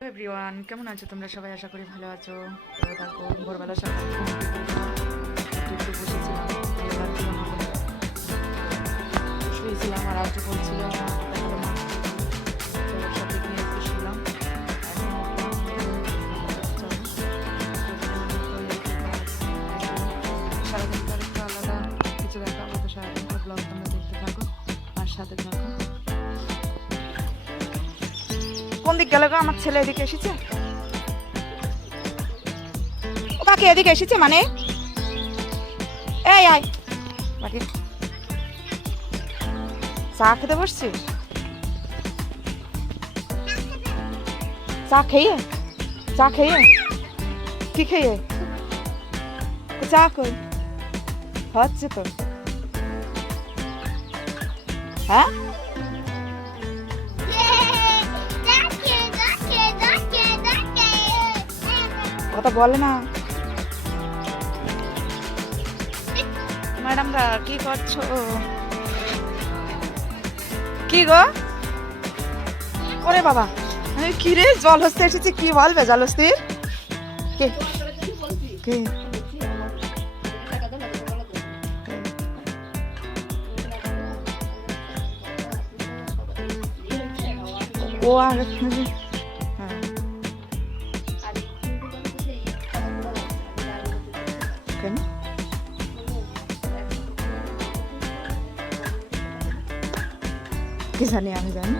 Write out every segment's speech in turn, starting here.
Everyone কেমন আছো তোমরা? সবাই আশা করি ভালো আছো। তো দেখো ভোরবেলা সকালে থেকে আর আজকে বলছিল। সারাদিন তো আলাদা। কিছু দেখাবো, তো সারাদিনটা ব্লগ তোমরা দেখতে থাকো। আর সাথে থাকো দিক গেল গো, আমার ছেলে এদিকে এসেছে। ও বাকি এদিকে এসেছে মানে? এই, আয়। বাকি। চা খেতে বসছিস? চা খেয়ে? চা খেয়ে? কি খেয়ে? চা কই? হচ্ছে তো। হ্যাঁ? কথা বলে না। ম্যাডামরা, কি করছ? কি গো? ওরে বাবা কি রে জল হস্তে এসেছে, কি বলবে জলস্থির কে? কে? ও আগে জানি আমি জানি।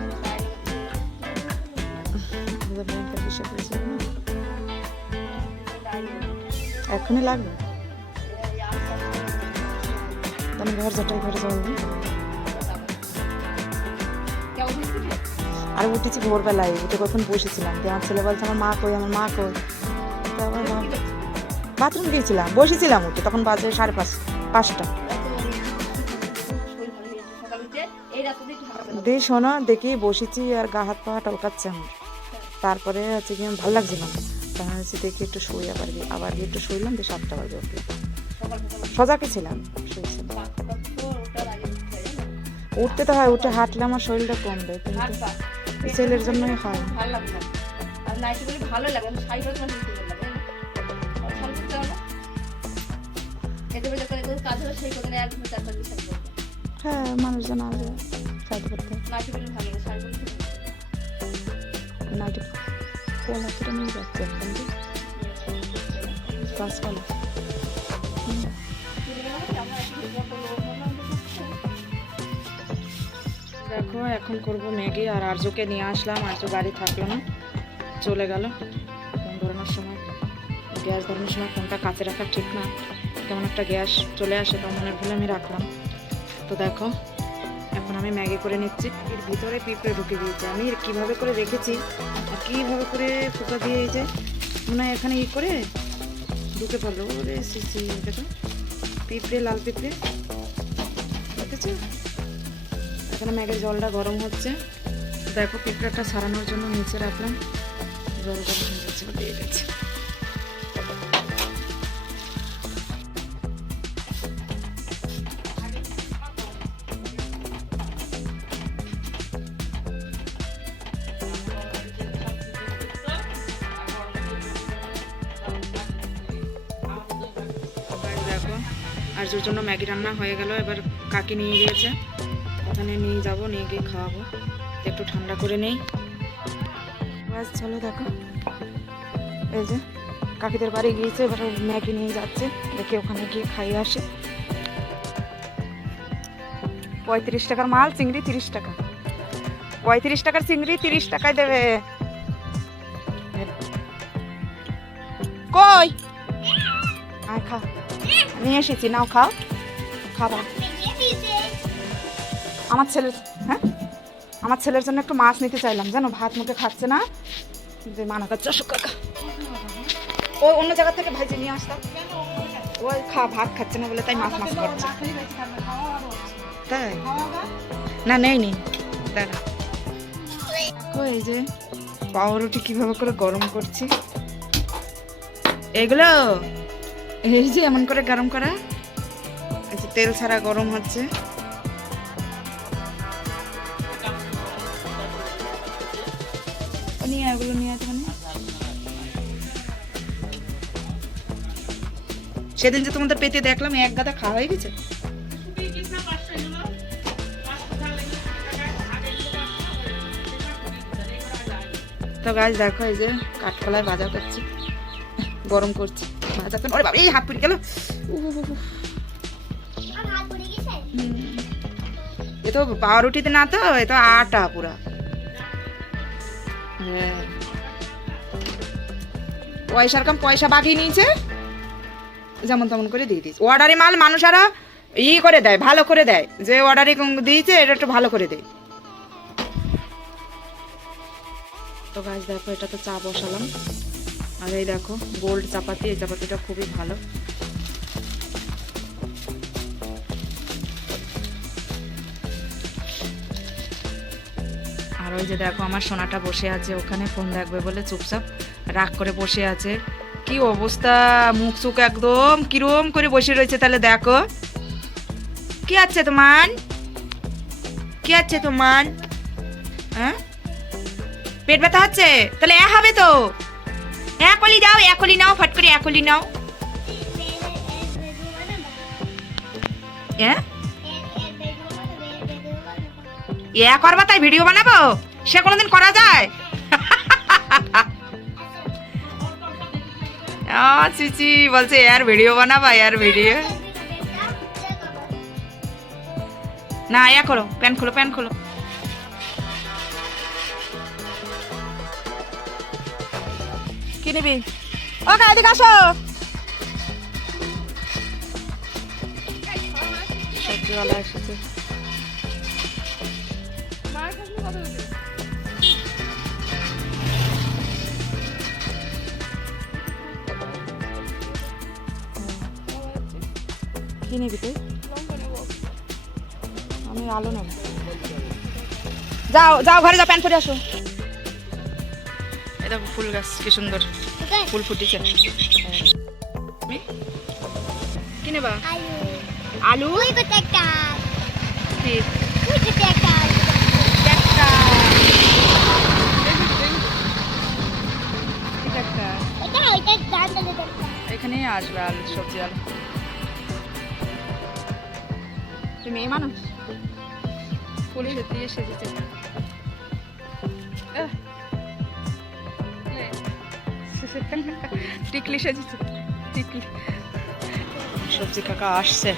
এখনই লাগবে? আমি ঘর যাটাই ঘরে যাব। আর উঠেছি ভোরবেলায়, উঠে কখন বসেছিলাম। দিয়ে আমার ছেলে বলছে, আমার মা কই, আমার মা কই? তো আবার বাথরুম গিয়েছিলাম, বসেছিলাম উঠে, তখন বাজে সাড়ে পাঁচ পাঁচটা। দিয়ে শোনো দেখি বসেছি আর গা হাত পা টলকাচ্ছে আমার। তারপরে হচ্ছে কি ভালো লাগছিল না। তখন হচ্ছে দেখি একটু শুই, আবার গিয়ে আবার গিয়ে একটু শুইলাম, দিয়ে সাতটা বাজে উঠলাম। সজাকে ছিলাম উঠতে তো হয়, উঠে হাঁটলে আমার শরীরটা কমবে, কিন্তু ছেলের জন্যই হয়। হ্যাঁ মানুষজন আসবে। শাড়ি দেখো, এখন করব ম্যাগি আর আর্যকে নিয়ে আসলাম। আর্য গাড়ি থাকল না, চলে গেল। ফোন ধরানোর সময়। গ্যাস ধরানোর সময় ফোনটা কাছে রাখা ঠিক না। কেমন একটা গ্যাস চলে আসে তো মনে ভুলে আমি রাখলাম। তো দেখো এখন আমি ম্যাগি করে নিচ্ছি। এর ভিতরে পিঁপড়ে ঢুকে দিয়েছে। আমি কীভাবে করে রেখেছি আর কীভাবে করে ফুকা দিয়ে এই যে মনে হয় এখানে ই করে ঢুকে পড়ল। ওরে সিসি দেখো। পিঁপড়ে লাল পিঁপড়ে দেখেছ? এখানে ম্যাগের জলটা গরম হচ্ছে। দেখো পিঁপড়াটা সারানোর জন্য নিচে রাখলাম। জল গরম হয়ে গেছে দিয়ে গেছে আর জন্য ম্যাগি রান্না হয়ে গেল, এবার কাকি নিয়ে গিয়েছে। ওখানে নিয়ে যাব, নিয়ে গিয়ে খাওয়াবো। একটু ঠান্ডা করে নেই। বাস, চলো দেখো। এই যে, কাকিদের বাড়ি গিয়েছে, এবার ম্যাগি নিয়ে যাচ্ছে। দেখে ওখানে গিয়ে খাইয়ে আসে। পঁয়ত্রিশ টাকার মাল, চিংড়ি তিরিশ টাকা। পঁয়ত্রিশ টাকার চিংড়ি তিরিশ টাকায় দেবে। কই? আয় খা। নিয়ে এসেছি, নাও খাও। খাবা। আমার ছেলের হ্যাঁ? আমার ছেলের জন্য একটু মাছ নিতে চাইলাম, জানো? ভাত মুখে খাচ্ছে না। যে মানা করছে অশোক কাকা ও অন্য জায়গা থেকে ভাইজে নিয়ে আসতাম ওই খা, ভাত খাচ্ছে না বলে তাই মাছ মাছ করছে তাই? না নেই নি দাঁড়া এই যে, পাউরুটি কীভাবে করে গরম করছি? এগুলো? এই যে এমন করে গরম করা। যে তেল ছাড়া গরম হচ্ছে। নিয়ে এগুলো নিয়ে সেদিন যে তোমাদের পেতে দেখলাম এক গাদা খাওয়া হয়ে গেছে। তো গাছ দেখো এই যে কাঠকলায় ভাজা করছি। গরম করছি। ভাজা ওরে বাবা, এই হাত পুড়ে গেল। এ তো পাউরুটিতে না তো, এ তো আটা পুরা। হ্যাঁ। পয়সার কম পয়সা বাকি নিয়েছে। যেমন তেমন করে দিয়ে দিয়েছে। অর্ডারে মাল মানুষ আরও ই করে দেয়, ভালো করে দেয়। যে অর্ডারে দিয়েছে, এটা একটু ভালো করে দেয়। তো গাছ দেখো, এটা তো চা বসালাম। আর এই দেখো, গোল্ড চাপাতি, এই চাপাতিটা খুবই ভালো। আর ওই যে দেখো, আমার সোনাটা বসে আছে ওখানে, ফোন দেখবে বলে চুপচাপ রাগ করে বসে আছে। কি অবস্থা, মুখ চুখ একদম কিরম করে বসে রয়েছে তাহলে দেখো। কি আছে তোমার? কি আছে তোমার? হ্যাঁ? পেট ব্যথা হচ্ছে? তাহলে এ হবে তো। এক কলি দাও এক কলি নাও, ফট করে এক কলি নাও। এ? করবা তাই ভিডিও বানাবো? সে কোনোদিন করা যায়? চিচি বলছে ইয়ার ভিডিও বানাবা ইয়ার ভিডিও। না ইয়া করো প্যান খোলো প্যান খোলো। নিবি। ও এদিকে আসো। সবজিওয়ালা এসেছে কি নিবি তুই? আমি আলো নেব। যাও যাও, ঘরে যাও প্যান্ট পরে আসো। দেখো ফুল গাছ, কি সুন্দর। ফুল ফুটেছে? কি নেবা? আলু। ঠিক এখানেই আসবে আলু সবজি আলু। তুমি মেয়ে মানুষ? পুলিশ দিয়ে সেজেছে টিকলি সেজেছে। টিকলি। সবজি কাকা আসছে।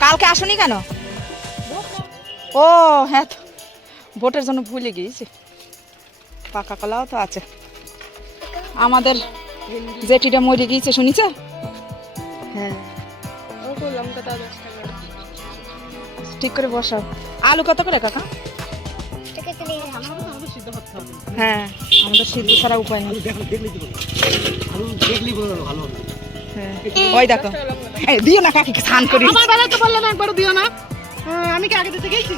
কালকে আসুনি কেন? ও হ্যাঁ তো। ভোটের জন্য ভুলে গিয়েছি। পাকা কলাও তো আছে। আমাদের জেঠিটা মরে গিয়েছে শুনিছে? হ্যাঁ। ঠিক করে বসাও। আলু কত করে কাকা? হ্যাঁ আমাদের সিদ্ধ ছাড়া উপায় নেই। হ্যাঁ। ওই দেখো। দিও না কাকি স্নান করি। আমার বেলা তো বললাম একবারও দিও না। হ্যাঁ, আমি কি আগে দিতে গেছি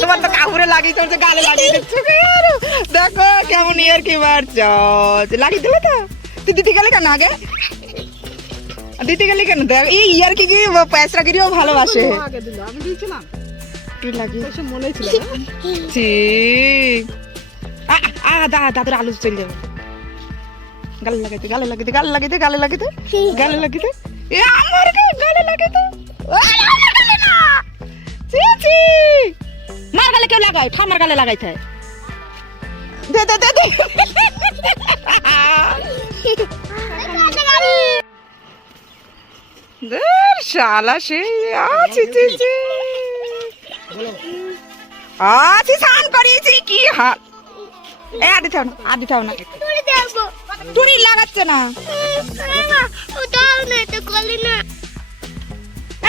তোমার তো কাপড়ে লাগিয়ে চলছে গালে লাগিয়ে দিচ্ছে। দেখো কেমন ইয়ার কি মারছ লাগিয়ে দিলে তো। তুই দিতে গেলে কেন আগে? দিতে গেলে কেন? দেখ এই ইয়ার কি কি পয়সা গিরিও ভালোবাসে। আগে দিল আমি দিয়েছিলাম। লাগিয়ে সে মনেই ছিল না। ঠিক আ আ, দা দাদুর আলু চলে যাবে। গালে লাগাইতে গালে লাগাইতে গালে লাগাইতে গালে লাগাইতে গালে লাগাইতে। এ আমার গালে লাগাইতে। ছি ছি। মার গালে কেউ লাগায় ঠামার গালে লাগাইতে। দে দে দে দে। শালা আছে আছি স্নান করিয়েছি কি হাল? এ আদি থাও না আদি থাও না। তুই লাগাচ্ছে না।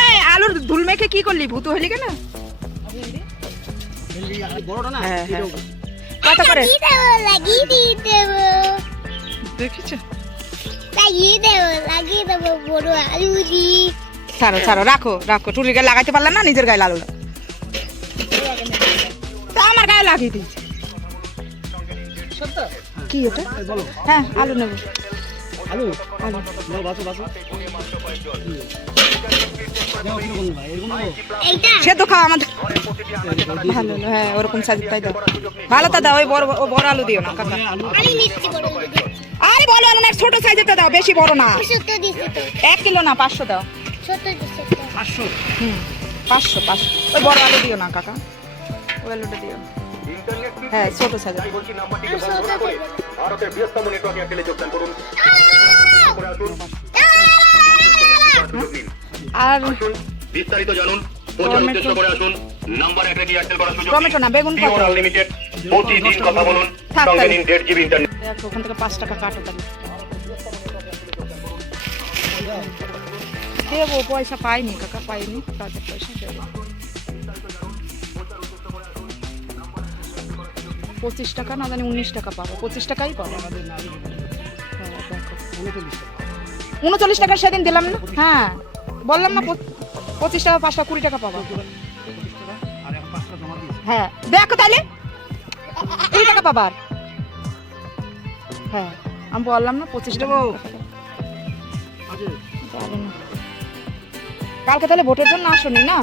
এই আলুর ধুল মেখে কি করলি ভূত হলি কেন? না হ্যাঁ হ্যাঁ। কত করে? লাগিয়ে দিয়ে দেবো। দেখিছ? লাগিয়ে দেবো লাগিয়ে দেবো বড় আলু দি। ছাড়ো ছাড়ো রাখো রাখো। গায়ে লাগাইতে পারলাম না নিজের গায়ে লাগালো তা লাগিয়ে দিয়েছে। কি ওটা হ্যাঁ আলু নেব। আলু? আলু? সে তো খাওয়া আমাদের। ভালো হ্যাঁ ওরকম তাই দাও। ভালো তা দাও ওই বড় ও বড় আলু দিও না কাকা। আরে বড় আলু না ছোট সাইজেরটা দাও বেশি বড় না। এক কিলো না পাঁচশো দাও। পাঁচশো। হুম পাঁচশো পাঁচশো। ওই বড় আলু দিও না কাকা। ওই আলুটা দিও। হ্যাঁ ছোট সাইজের আমি সত্তর দেবো ভারতের বৃহত্তম নেটওয়ার্কে এয়ারটেলে যোগদান করুন। আর বিস্তারিত জানুন প্রচার উদ্দেশ্য করে আসুন নাম্বার এক রেখে এয়ারটেল করার সুযোগ টমেটো না বেগুন কত আনলিমিটেড প্রতিদিন কথা বলুন। সঙ্গে নিন দেড় জিবি ইন্টারনেট ওখান থেকে পাঁচ টাকা কাটো তাহলে। দেবো পয়সা পাইনি কাকা পাইনি। তাদের পয়সা দেবো। পঁচিশ টাকা না জানি উনিশ টাকা পাবো। পঁচিশ টাকাই পাবো। উনচল্লিশ টাকা সেদিন দিলাম না? হ্যাঁ। বললাম না পঁচিশ টাকা পাঁচটা কুড়ি টাকা পাবো। হ্যাঁ। দেখো তাহলে কুড়ি টাকা পাবার হ্যাঁ। আমি বললাম না পঁচিশ টাকা। কালকে তাহলে ভোটের জন্য আসনি না?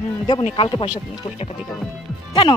হুম দেবো কালকে পয়সা কুড়ি টাকা দিয়ে দেবো। কেন